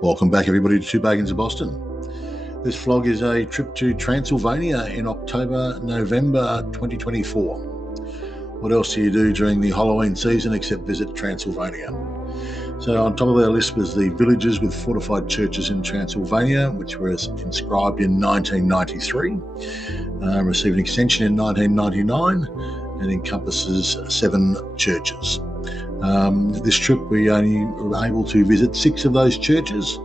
Welcome back, everybody, to Two Bagans of Boston. This vlog is a trip to Transylvania in October-November 2024. What else do you do during the Halloween season except visit Transylvania? So on top of our list was the villages with fortified churches in Transylvania, which were inscribed in 1993, received an extension in 1999, and encompasses 7 churches. This trip we only were able to visit 6 of those churches.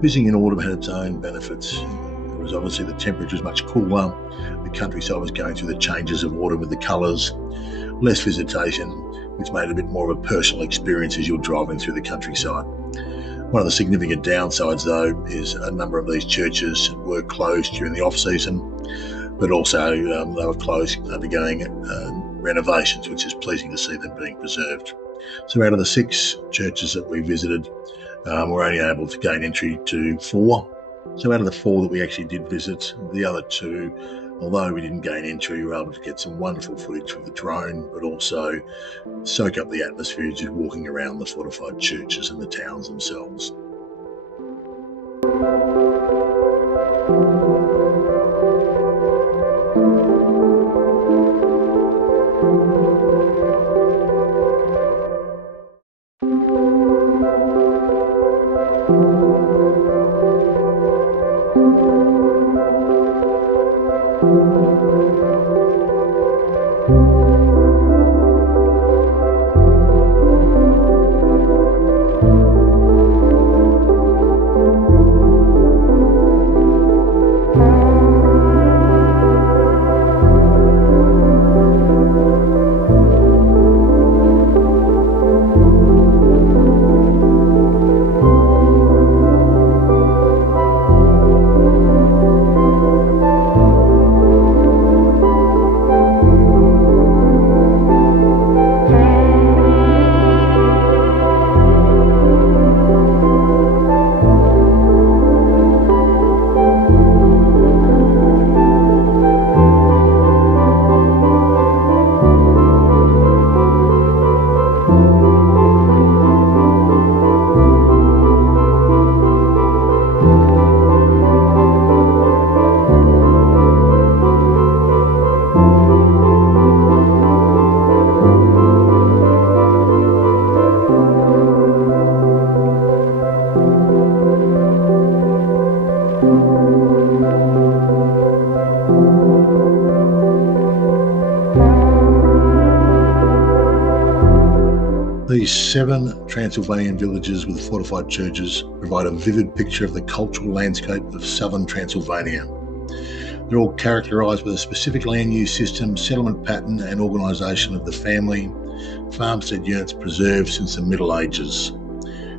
Visiting in autumn had its own benefits. It was obviously the temperature was much cooler. The countryside was going through the changes of autumn with the colours, less visitation, which made it a bit more of a personal experience as you're driving through the countryside. One of the significant downsides, though, is a number of these churches were closed during the off-season, but also they were closed undergoing renovations, which is pleasing to see them being preserved. So out of the 6 churches that we visited, we're only able to gain entry to 4. So out of the 4 that we actually did visit, the other 2, although we didn't gain entry, we were able to get some wonderful footage with the drone, but also soak up the atmosphere just walking around the fortified churches and the towns themselves. These 7 Transylvanian villages with fortified churches provide a vivid picture of the cultural landscape of southern Transylvania. They're all characterised with a specific land use system, settlement pattern and organisation of the family, farmstead units preserved since the Middle Ages.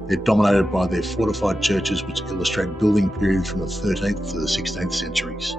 They're dominated by their fortified churches, which illustrate building periods from the 13th to the 16th centuries.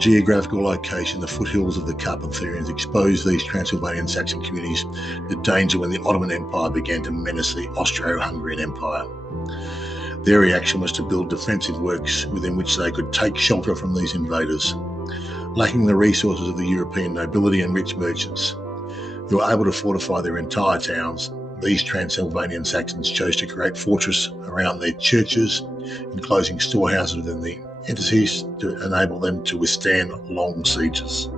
Geographical location, the foothills of the Carpathians, exposed these Transylvanian Saxon communities to danger when the Ottoman Empire began to menace the Austro-Hungarian Empire. Their reaction was to build defensive works within which they could take shelter from these invaders. Lacking the resources of the European nobility and rich merchants who were able to fortify their entire towns, these Transylvanian Saxons chose to create fortresses around their churches, enclosing storehouses within the entities to enable them to withstand long sieges.